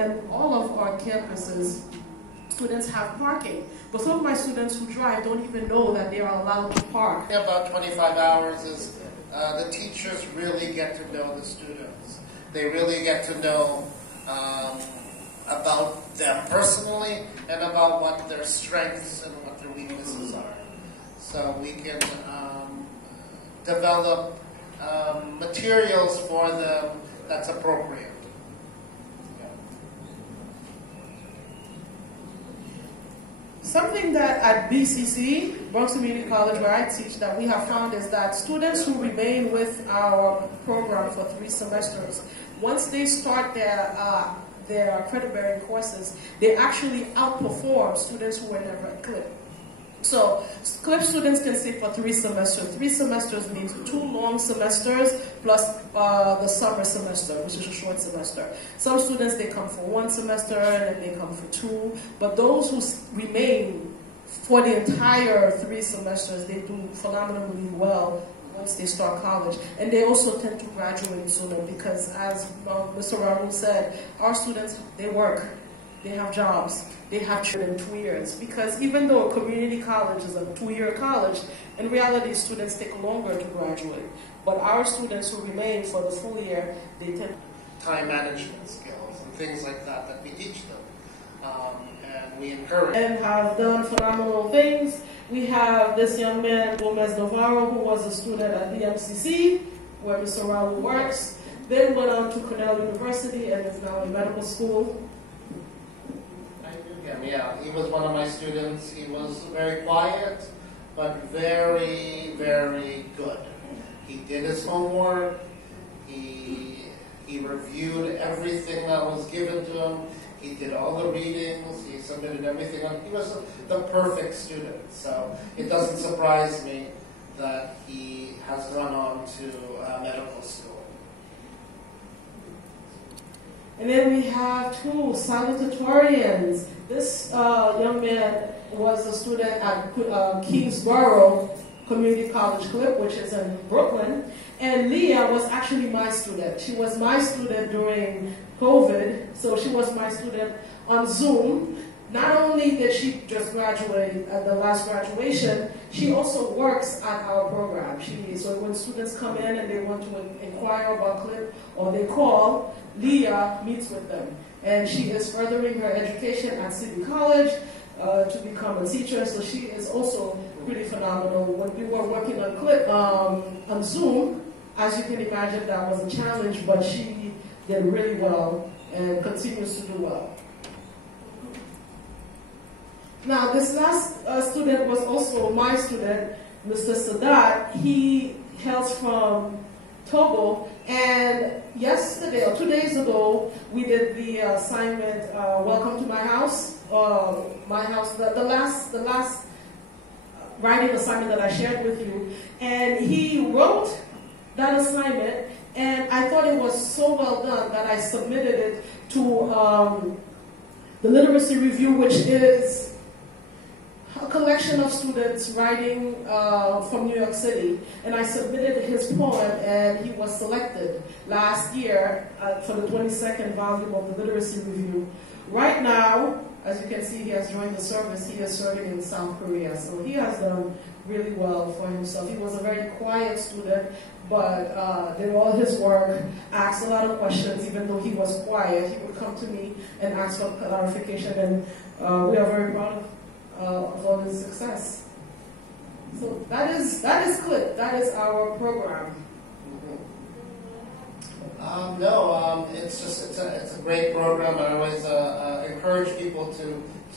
and all of our campuses, students have parking. But some of my students who drive don't even know that they are allowed to park. About 25 hours is the teachers really get to know the students. They really get to know about them personally and about what their strengths and what their weaknesses are. So we can develop materials for them that's appropriate. Something that at BCC, Bronx Community College, where I teach, that we have found is that students who remain with our program for 3 semesters, once they start their credit-bearing courses, they actually outperform students who were never at CLIP. So CLIP students can stay for 3 semesters. 3 semesters means 2 long semesters plus the summer semester, which is a short semester. Some students, they come for 1 semester and then they come for 2. But those who remain for the entire 3 semesters, they do phenomenally well once they start college. And they also tend to graduate sooner because, as Mr. Raul said, our students, they work. They have jobs. They have children in 2 years. Because even though a community college is a 2-year college, in reality, students take longer to graduate. But our students who remain for the full year, they tend time management skills and things like that that we teach them. And we encourage. And have done phenomenal things. We have this young man, Gomez Navarro, who was a student at the MCC, where Mr. Raul works. Then went on to Cornell University and is now in medical school. Yeah, he was one of my students. He was very quiet, but very, very good. He did his homework. He reviewed everything that was given to him. He did all the readings. He submitted everything. He was the perfect student. So it doesn't surprise me that he has gone on to medical school. And then we have 2 salutatorians. This young man was a student at Kingsborough Community College CLIP, which is in Brooklyn. And Leah was actually my student. She was my student during COVID, so she was my student on Zoom. Not only did she just graduate at the last graduation, she also works at our program. So when students come in and they want to inquire about CLIP or they call, Leah meets with them. And she is furthering her education at City College to become a teacher, so she is also pretty phenomenal. When we were working on CLIP, on Zoom, as you can imagine, that was a challenge, but she did really well and continues to do well. Now, this last student was also my student, Mr. Sadat. He hails from Togo, and yesterday, or 2 days ago, we did the assignment, Welcome to My House. The last writing assignment that I shared with you. And he wrote that assignment, and I thought it was so well done that I submitted it to the Literacy Review, which is a collection of students writing from New York City. And I submitted his poem, and he was selected last year for the 22nd volume of the Literacy Review. Right now, as you can see, he has joined the service. He is serving in South Korea, so he has done really well for himself. He was a very quiet student, but did all his work, asked a lot of questions. Even though he was quiet, he would come to me and ask for clarification, and we are very proud of all his success. So that is CLIP. That is our program. It's a great program. I always encourage people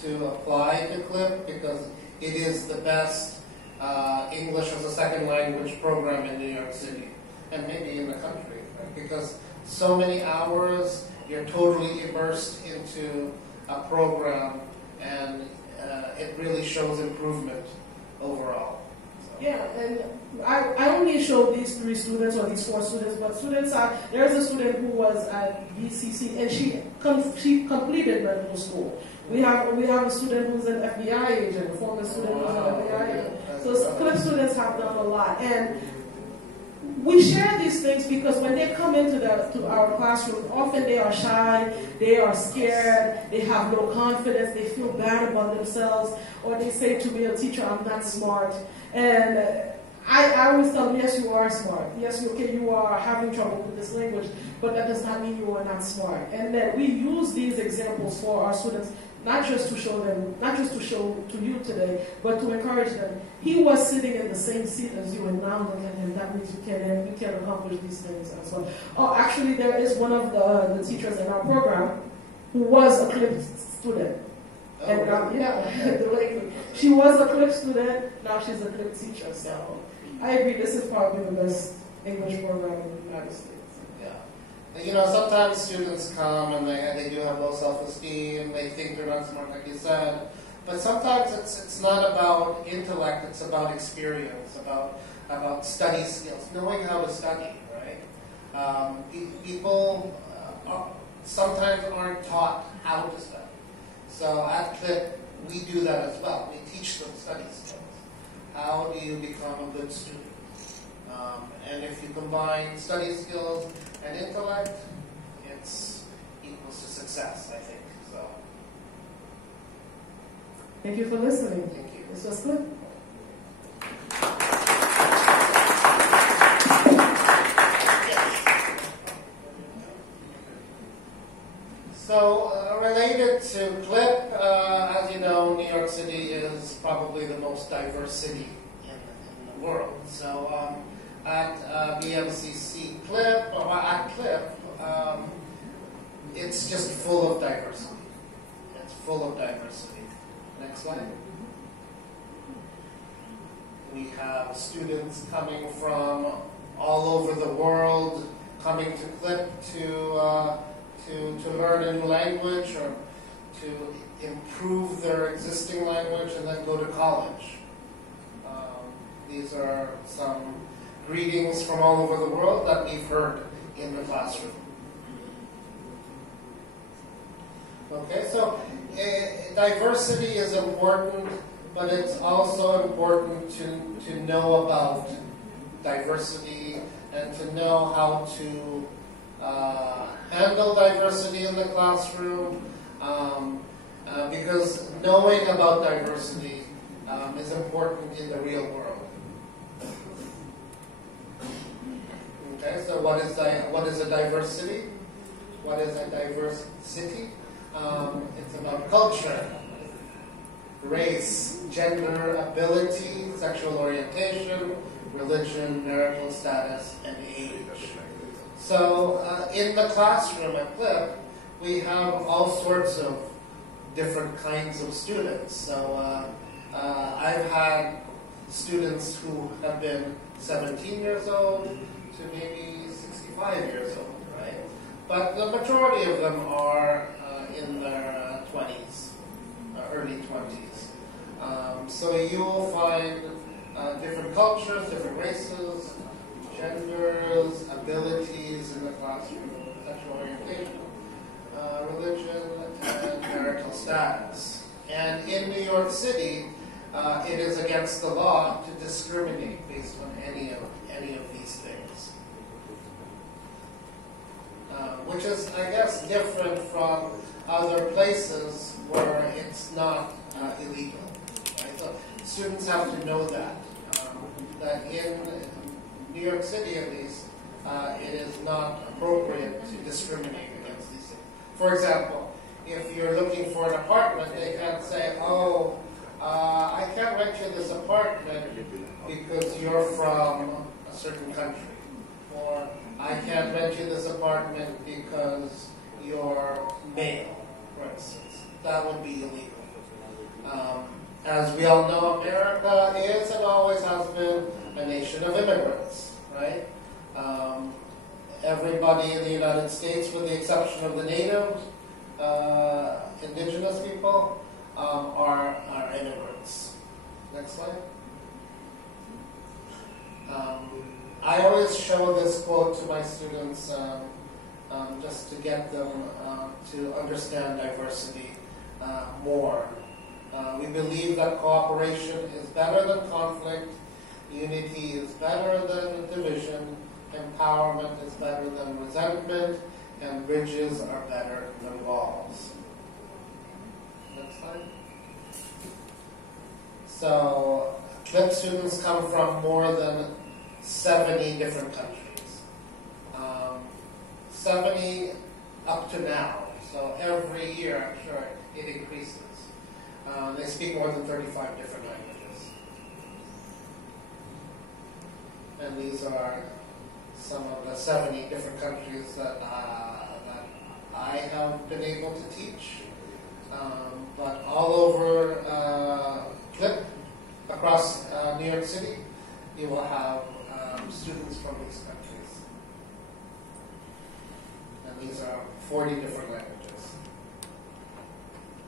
to apply to CLIP because it is the best English as a second language program in New York City and maybe in the country, right? Because so many hours, you're totally immersed into a program, and it really shows improvement overall. So. Yeah, and I only showed these 3 students or these 4 students, but there's a student who was at BCC and she completed medical school. We have a student who's an FBI agent, a former student who's an FBI agent. So CLIP students have done a lot. And we share these things because when they come into to our classroom, often they are shy, they are scared, they have no confidence, they feel bad about themselves, or they say to me, a teacher, I'm not smart. And I always tell them, yes, you are smart. Yes, you are having trouble with this language, but that does not mean you are not smart. And that we use these examples for our students, not just to show them, not just to show to you today, but to encourage them. He was sitting in the same seat as you, and now look at him. That means you can accomplish these things as well. Oh, actually, there is one of the teachers in our program who was a CLIP student. Oh, And really? yeah, the lady. She was a CLIP student, now she's a CLIP teacher. So I agree, this is probably the best English program in the United States. You know, sometimes students come and they do have low self-esteem, they think they're not smart, like you said. But sometimes it's not about intellect, it's about experience, about study skills, knowing how to study, right? People sometimes aren't taught how to study. So at CLIP, we do that as well. We teach them study skills. How do you become a good student? And if you combine study skills and intellect, it's equals to success, I think. So, thank you for listening. thank you. This was good. So, related to CLIP, as you know, New York City is probably the most diverse city in the world. So, at BMCC CLIP, or at CLIP, it's just full of diversity. It's full of diversity. Next slide. We have students coming from all over the world, coming to CLIP to learn a new language or to improve their existing language and then go to college. These are some greetings from all over the world that we've heard in the classroom. Okay, so diversity is important, but it's also important to know about diversity and to know how to handle diversity in the classroom, because knowing about diversity is important in the real world. Okay, so what is a diverse city? What is a diverse city? It's about culture, race, gender, ability, sexual orientation, religion, marital status, and age. So in the classroom at CLIP, we have all sorts of different kinds of students. So I've had students who have been 17 years old to maybe 65 years old, right? But the majority of them are in their 20s, early 20s. So you'll find different cultures, different races, genders, abilities in the classroom, sexual orientation, religion, and marital status. And in New York City, it is against the law to discriminate based on any of these things. Which is, I guess, different from other places where it's not illegal. Right? So students have to know that in New York City, at least, it is not appropriate to discriminate against these things. For example, if you're looking for an apartment, they can't say, "Oh, I can't rent you this apartment because you're from a certain country," or "I can't rent you this apartment because you're male," for instance. That would be illegal. As we all know, America is and always has been a nation of immigrants, right? Everybody in the United States, with the exception of the native, indigenous people, are immigrants. Next slide. I always show this quote to my students just to get them to understand diversity more. We believe that cooperation is better than conflict. Unity is better than division. Empowerment is better than resentment. And bridges are better than walls. Next slide. So, CLIP students come from more than 70 different countries. 70 up to now. So every year, I'm sure, it increases. They speak more than 35 different languages. And these are some of the 70 different countries that I have been able to teach. But all over CLIP, across New York City, you will have students from these countries. And these are 40 different languages.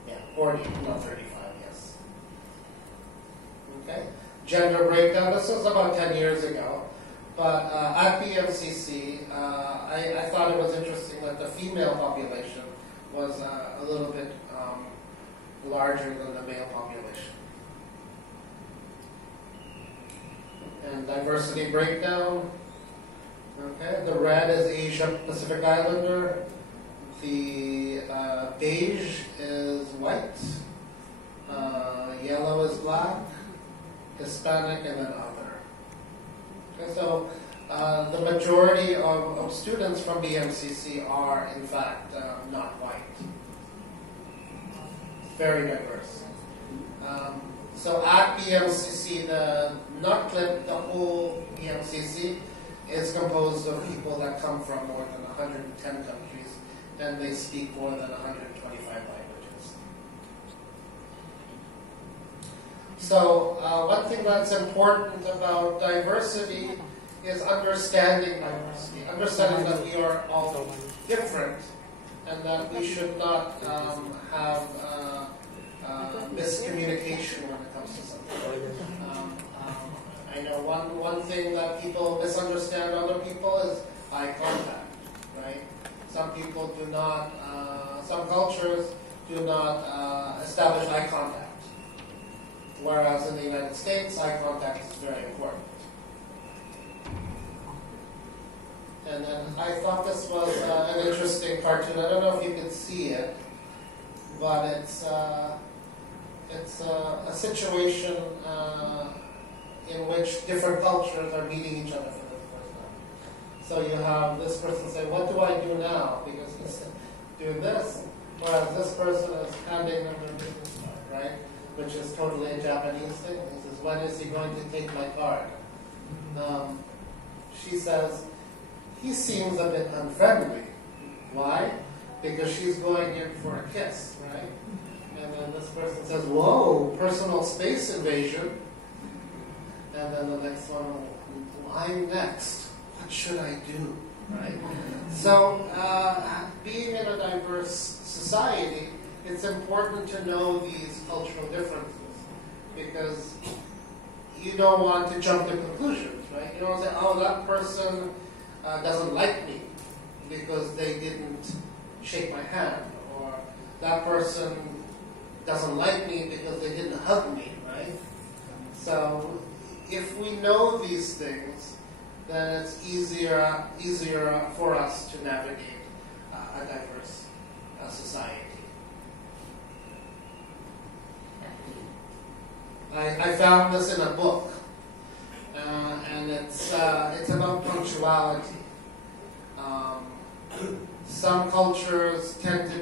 Yeah, 40, not 35, yes. Okay. Gender breakdown, this was about 10 years ago. But at BMCC, I thought it was interesting that the female population was a little bit larger than the male population. And diversity breakdown. Okay, the red is Asia Pacific Islander. The beige is white. Yellow is black. Hispanic, and then other. Okay, so the majority of students from BMCC are, in fact, not white. Very diverse. So at BMCC, not CLIP, the whole BMCC is composed of people that come from more than 110 countries, and they speak more than 125 languages. So one thing that's important about diversity is understanding diversity, understanding that we are all different, and that we should not have miscommunication when it comes to something. I know one thing that people misunderstand other people is eye contact, right? Some people do not, some cultures do not establish eye contact, whereas in the United States, eye contact is very important. And then I thought this was an interesting cartoon. I don't know if you can see it, but it's a situation in which different cultures are meeting each other for the first time. So you have this person say, "What do I do now?" Because he's doing this, whereas this person is handing them their business card, right? Which is totally a Japanese thing. He says, "When is he going to take my card?" She says, "He seems a bit unfriendly." Why? Because she's going in for a kiss, right? And then this person says, "Whoa, personal space invasion." And then the next one, "I'm next. What should I do?" Right? So, being in a diverse society, it's important to know these cultural differences, because you don't want to jump to conclusions, right? You don't want to say, "Oh, that person doesn't like me because they didn't shake my hand," or "that person doesn't like me because they didn't hug me," right? So if we know these things, then it's easier for us to navigate a diverse society. I found this in a book, and it's about punctuality. Some cultures tend to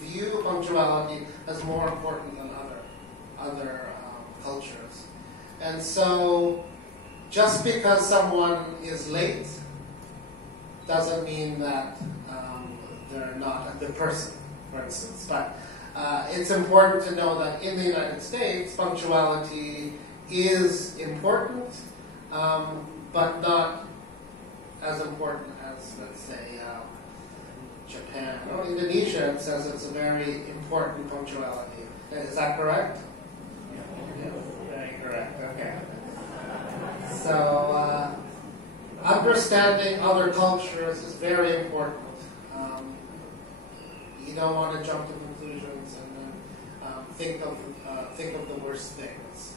view punctuality as more important than other cultures. And so just because someone is late doesn't mean that they're not a good person, for instance. But it's important to know that in the United States, punctuality is important, but not as important as, let's say, Japan or Indonesia. It says it's a very important punctuality. Is that correct? Yeah, very correct. Okay. So, understanding other cultures is very important. You don't want to jump to conclusions and then think of the worst things.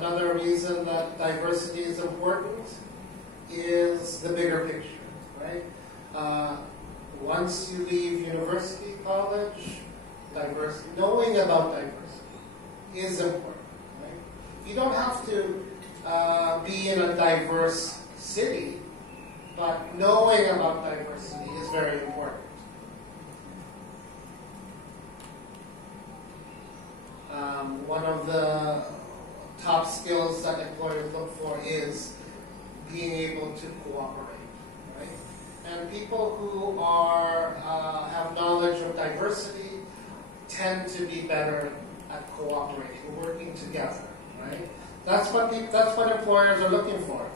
Another reason that diversity is important is the bigger picture, right? Once you leave university, college, knowing about diversity is important, right? You don't have to be in a diverse city, but knowing about diversity is very important. One of the top skills that employers look for is being able to cooperate, right? And people who have knowledge of diversity tend to be better at cooperating, working together, right? That's what employers are looking for.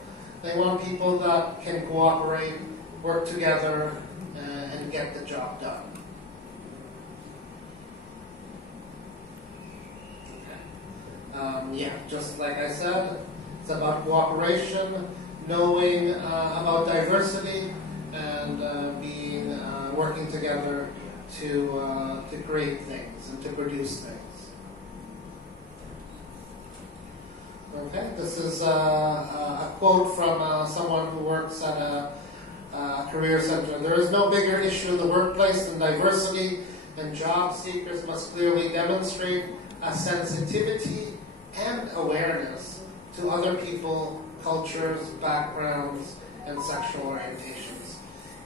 They want people that can cooperate, work together, and get the job done. Yeah, just like I said, it's about cooperation, knowing about diversity, and working together to create things and to produce things. Okay, this is a quote from someone who works at a career center. There is no bigger issue in the workplace than diversity, and job seekers must clearly demonstrate a sensitivity and awareness to other people, cultures, backgrounds, and sexual orientations.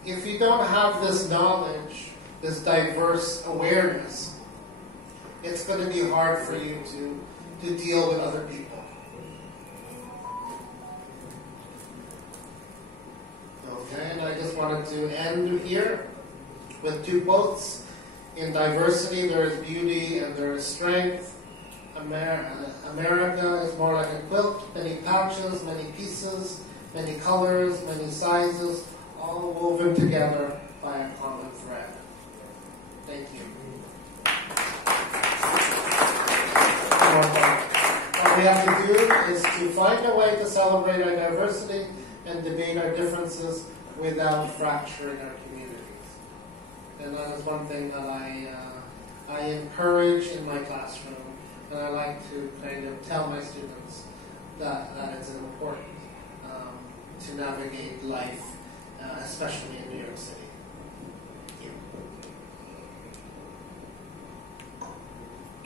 If you don't have this knowledge, this diverse awareness, it's going to be hard for you to deal with other people. Okay, and I just wanted to end here with two quotes. In diversity, there is beauty and there is strength. America is more like a quilt, many patches, many pieces, many colors, many sizes, all woven together by a common thread. Thank you. What we have to do is to find a way to celebrate our diversity and debate our differences without fracturing our communities. And that is one thing that I encourage in my classroom. And I like to kind of tell my students that it's important to navigate life, especially in New York City. Thank you.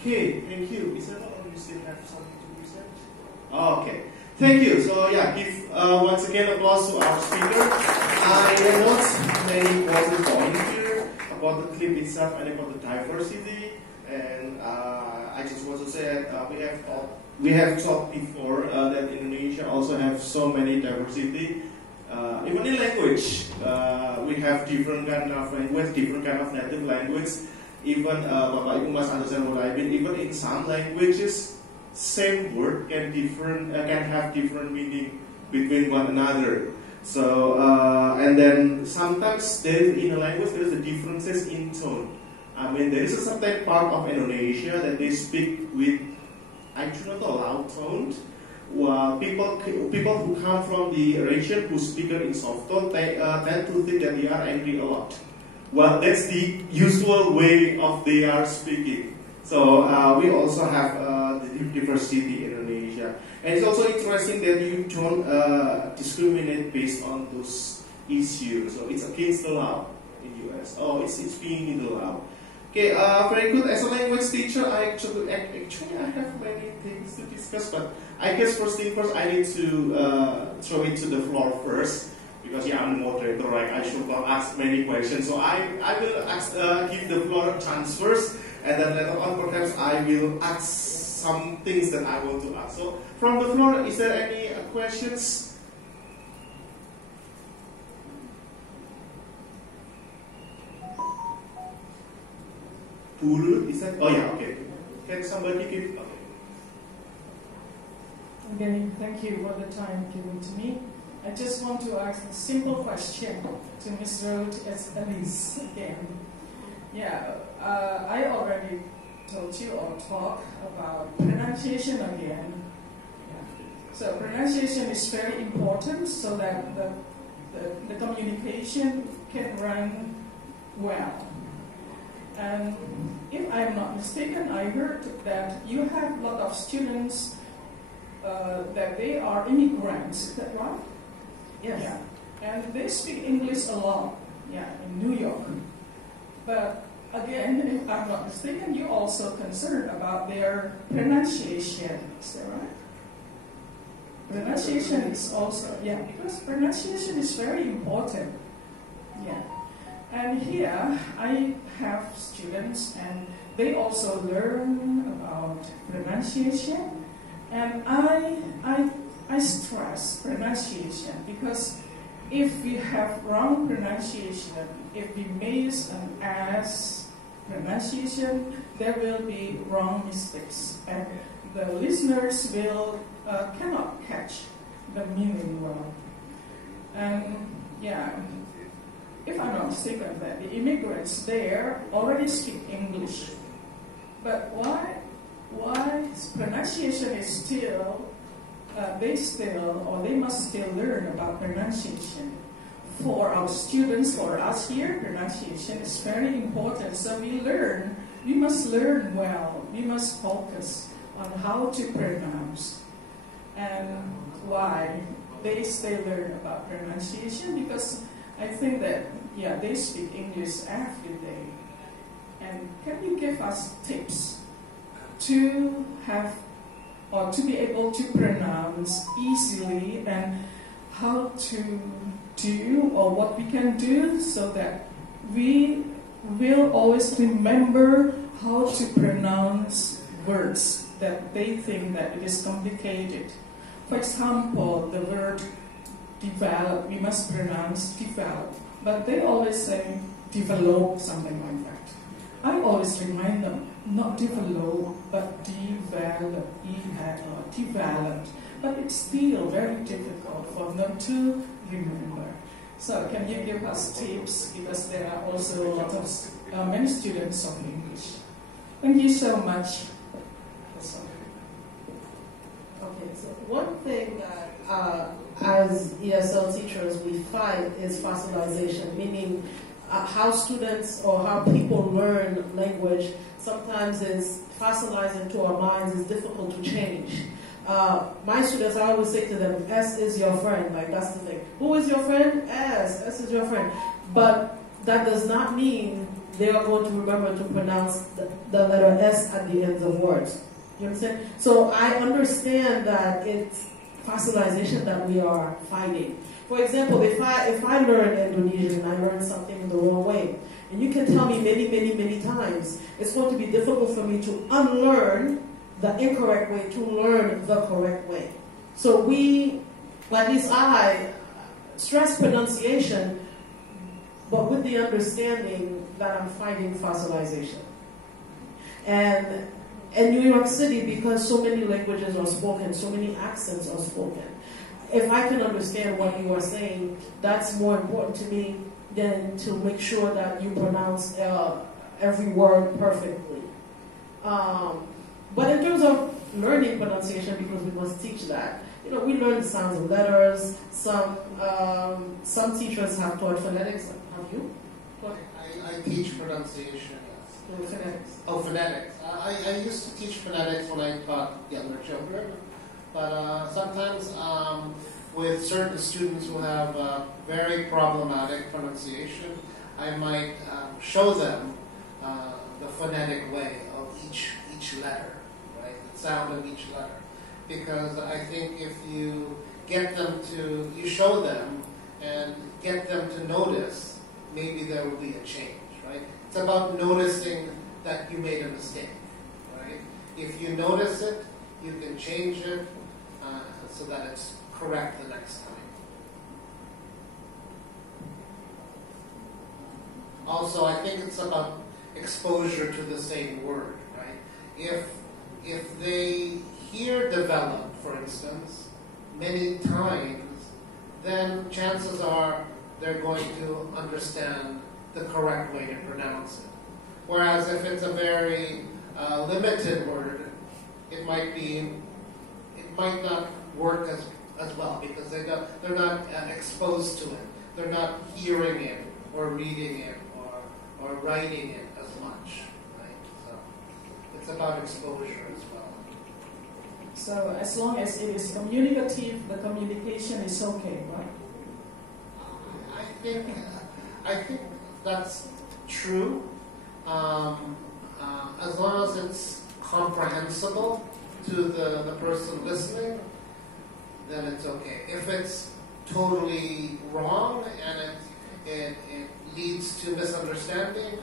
Okay, thank you. Is that all? You still have something to present? Oh, okay. Thank you. So yeah, give once again applause to our speaker. I note many important points here about the clip itself and about the diversity. And I just want to say that we have talked before that Indonesia also have so many diversity. Even in language, we have different kind of language, different kind of native language. Even Bapak Ibu must understand what I mean. Even in some languages, same word can have different meaning between one another. So and then sometimes in a language there is a differences in tone. I mean, there is a certain part of Indonesia that they speak with, I do not know, loud tone. People who come from the region who speak in soft tone tend to think that they are angry a lot. Well, that's the usual way of they are speaking. So we also have the diversity in Indonesia. And it's also interesting that you don't discriminate based on those issues. So it's against the law in the US. Oh, it's being in the law. Okay, very good. As a language teacher, I have many things to discuss, but I guess first thing first, I need to throw it to the floor first, because yeah, I'm the moderator, right? I should not ask many questions, so I will give the floor a chance first, and then later on, perhaps I will ask some things that I want to ask. So from the floor, is there any questions? Is that? Oh yeah, okay. Can somebody give? Okay, thank you for the time given to me. I just want to ask a simple question to Ms. Rhodes as Elise again. Yeah, I already told you or talked about pronunciation again. Yeah. So pronunciation is very important so that the communication can run well. And if I'm not mistaken, I heard that you have a lot of students that they are immigrants. Is that right? Yes. Yeah. And they speak English a lot. Yeah, in New York. But again, if I'm not mistaken, you're also concerned about their pronunciation. Is that right? Pronunciation is also, yeah, because pronunciation is very important. Yeah. And here, I have students, and they also learn about pronunciation. And I stress pronunciation because if we have wrong pronunciation, if we miss an S pronunciation, there will be wrong mistakes, and the listeners will cannot catch the meaning well. And yeah, if I'm not mistaken, that the immigrants there already speak English, but why pronunciation is still they must still learn about pronunciation. For our students, for us here, pronunciation is very important. So we must learn well. We must focus on how to pronounce. And why they still learn about pronunciation? Because I think that, yeah, they speak English every day. And can you give us tips to have or to be able to pronounce easily, and how to do or what we can do so that we will always remember how to pronounce words that they think that it is complicated. For example, the word develop, we must pronounce develop, but they always say develop, something like that. I always remind them, not develop, but develop, developed. But it's still very difficult for them to remember. So can you give us tips? Because there are also a lot of many students of English. Thank you so much. Okay, so one thing that as ESL teachers we fight is fossilization, meaning how students or how people learn language sometimes is fossilized into our minds, is difficult to change. My students, I always say to them, S is your friend, like that's the thing. Who is your friend? S is your friend. But that does not mean they are going to remember to pronounce the letter S at the ends of words. You understand? So I understand that it's fossilization that we are fighting. For example, if I learn Indonesian and I learn something in the wrong way, and you can tell me many times, it's going to be difficult for me to unlearn the incorrect way to learn the correct way. So at least I stress pronunciation, but with the understanding that I'm fighting fossilization. And in New York City, because so many languages are spoken, so many accents are spoken, if I can understand what you are saying, that's more important to me than to make sure that you pronounce every word perfectly. But in terms of learning pronunciation, because we must teach that, we learn the sounds of letters. Some teachers have taught phonetics. Have you? I teach pronunciation, yes. No, phonetics. Oh, phonetics. I used to teach phonetics when I taught younger children. But sometimes with certain students who have very problematic pronunciation, I might show them the phonetic way of each letter, right? The sound of each letter. Because I think if you you show them and get them to notice, maybe there will be a change, right? It's about noticing that you made a mistake, right? If you notice it, you can change it so that it's correct the next time. Also, I think it's about exposure to the same word, right? If they hear develop, for instance, many times, then chances are they're going to understand the correct way to pronounce it. Whereas if it's a very limited word, it might not work as well because they're not exposed to it. They're not hearing it or reading it or writing it as much, right? So it's about exposure as well. So as long as it is communicative, the communication is okay, right? I think that's true. As long as it's comprehensible to the person listening, then it's okay. If it's totally wrong and it leads to misunderstanding,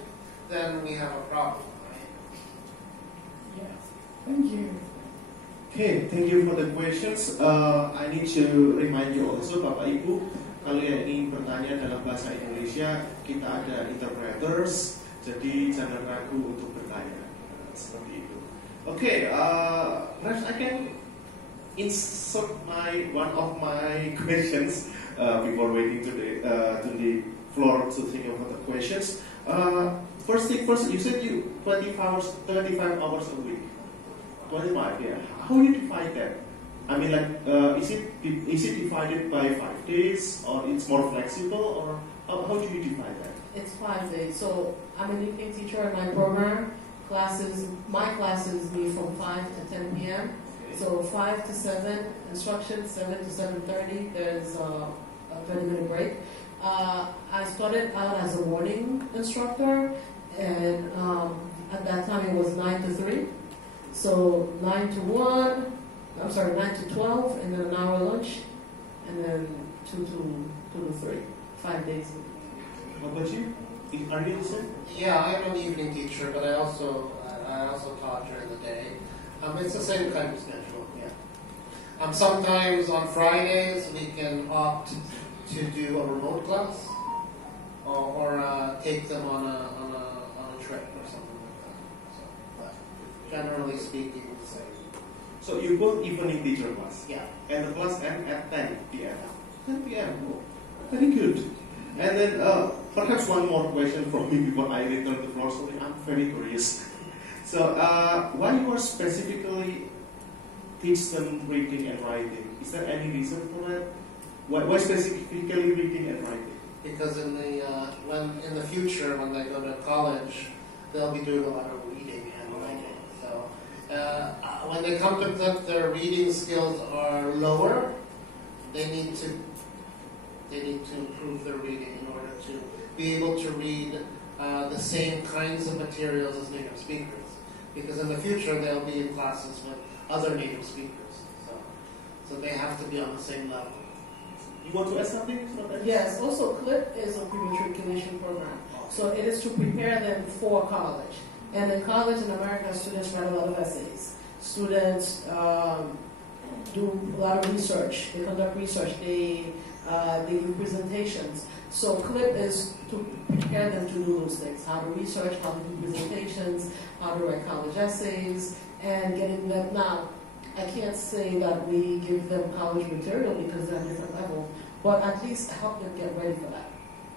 then we have a problem, right? Yeah. Thank you. Okay, thank you for the questions. I need to remind you also, Bapak Ibu, kalau yang ingin bertanya dalam bahasa Indonesia, kita ada interpreters, jadi jangan ragu untuk bertanya. Seperti itu. Okay, perhaps I can insert one of my questions before waiting to the floor to think about the questions. First thing first, you said 35 hours a week. 25, yeah. How do you define that? I mean, like, is it divided by 5 days, or it's more flexible, or how do you define that? It's 5 days. So I'm an evening teacher in my program. My classes meet from 5 to 10 p.m. Okay. So 5 to 7 instruction, 7 to 7:30. There's a 30-minute break. I started out as a morning instructor, and at that time it was 9 to 3. So 9 to 12, and then an hour lunch, and then 2 to 3, 5 days a week. How about you? Are you the same? Yeah, I'm an evening teacher, but I also taught during the day. It's the same kind of schedule. Yeah. Sometimes on Fridays we can opt to do a remote class, or take them on a trip or something like that. So, but generally speaking, the same. So you both evening teacher class? Yeah. And the class ends at 10 p.m. 10 p.m. Oh, very good. And then perhaps one more question from me before I return the floor. So I'm very curious. So why you are specifically teach them reading and writing? Is there any reason for that? Why specifically reading and writing? Because in the future, when they go to college, they'll be doing a lot of reading and writing. So when they come to clip, their reading skills are lower. They need to improve their reading in order to be able to read the same kinds of materials as native speakers. Because in the future, they'll be in classes with other native speakers. So they have to be on the same level. You want to add something? Yes, also CLIP is a pre-matriculation program. So it is to prepare them for college. And in college in America, students write a lot of essays. Students do a lot of research. They conduct research. They do presentations. So CLIP is to prepare them to do those things. How to research, how to do presentations, how to write college essays, and getting them. Now, I can't say that we give them college material because they're at different levels, but at least help them get ready for that.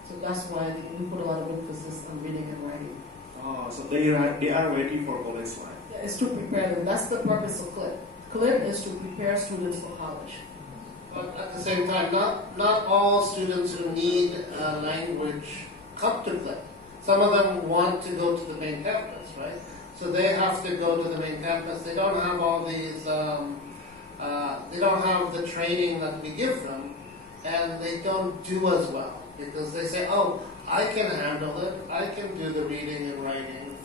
So that's why we put a lot of emphasis on reading and writing. Oh, so they are ready for college life. Yeah, it's to prepare them. That's the purpose of CLIP. CLIP is to prepare students for college. But at the same time, not all students who need language come to CLIP. Some of them want to go to the main campus, right? So they have to go to the main campus. They don't have all these, they don't have the training that we give them, and they don't do as well because they say, oh, I can handle it. I can do the reading and writing.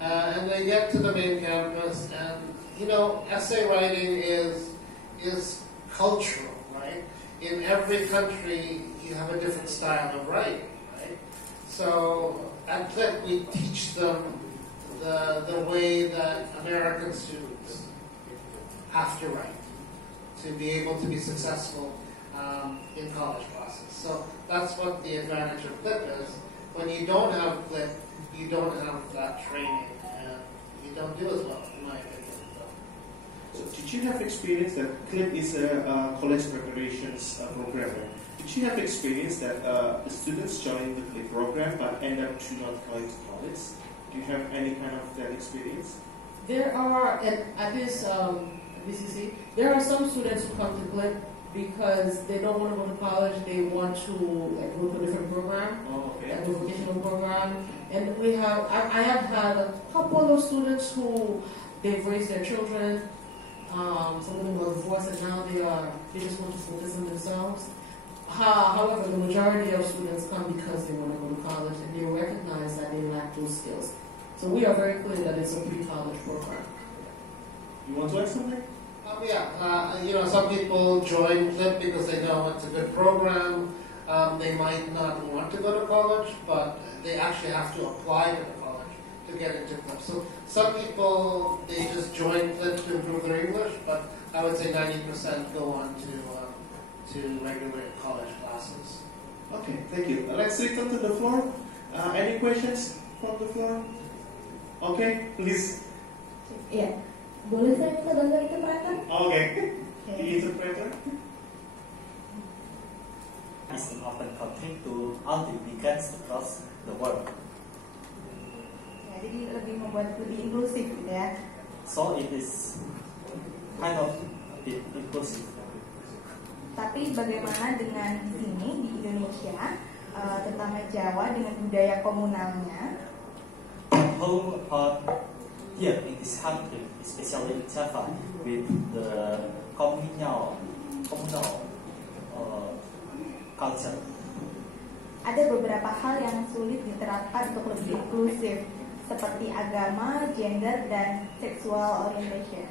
And they get to the main campus, and, essay writing is cultural, right? In every country, you have a different style of writing, right? So at CLIP, we teach them the way that American students have to write to be able to be successful in college classes. So that's what the advantage of CLIP is. When you don't have CLIP, you don't have that training, and you don't do as well, in my opinion. So did you have experience that CLIP is a college preparations program? Did you have experience that the students join the CLIP program but end up to not going to college? Do you have any kind of that experience? There are, at this BCC, there are some students who come to CLIP because they don't want to go to college, they want to go to a different program, a vocational program. And I have had a couple of students who they've raised their children, Some of them are divorced and now they just want to focus on themselves. However, the majority of students come because they want to go to college and they recognize that they lack those skills. So we are very clear that it's a pre-college program. You want to add something? Some people join CLIP because they know it's a good program. They might not want to go to college, but they actually have to apply to the college to get into CLIP. So some people, they just join CLIP to improve their English, but I would say 90% go on to regular college classes. Okay, thank you. Let's return to the floor. Any questions from the floor? Okay, please. Iya, boleh saya minta bantuan interpreter? Okay. The interpreter. Is an open country to all the immigrants across the world. Ya, jadi lebih membuat lebih inklusif gitu ya. So it is kind of inclusive. Tapi bagaimana dengan di sini di Indonesia, terutama Jawa dengan budaya komunalnya? How about here in this country, especially in Java, with the communal culture? Ada beberapa hal yang sulit diterapkan untuk lebih inklusif, seperti agama, gender, dan sexual orientation.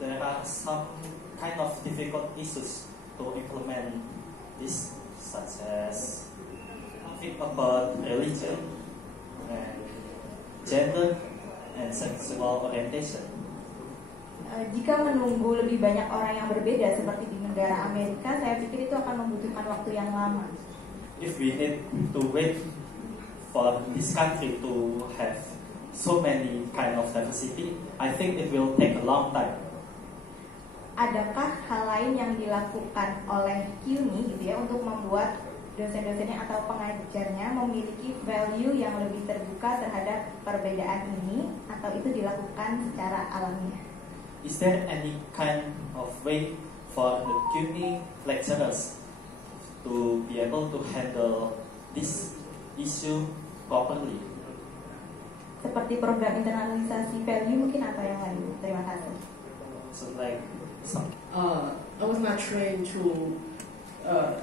There are some kind of difficult issues to implement this, such as think about religion and gender and sexual orientation. Jika menunggu lebih banyak orang yang berbeda seperti di negara Amerika, saya pikir itu akan membutuhkan waktu yang lama. If we need to wait for this country to have so many kind of diversity, I think it will take a long time. Adakah hal lain yang dilakukan oleh CUNY gitu ya untuk membuat dosen-dosennya atau pengajarnya memiliki value yang lebih terbuka terhadap perbedaan ini, atau itu dilakukan secara alamiah? Is there any kind of way for the CUNY lecturers to be able to handle this issue properly? Seperti program internalisasi value mungkin atau yang lain? Terima kasih. So like I was not trained to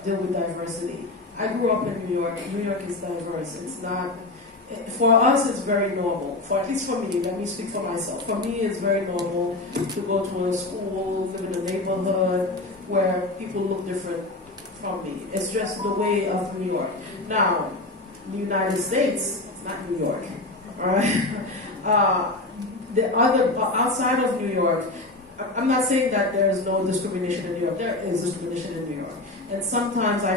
deal with diversity. I grew up in New York. New York is diverse. It's not, for us it's very normal. For at least for me, let me speak for myself. For me, it's very normal to go to a school, live in a neighborhood where people look different from me. It's just the way of New York. Now, the United States, it's not New York. All right. The other outside of New York, I'm not saying that there is no discrimination in New York. There is discrimination in New York. And sometimes I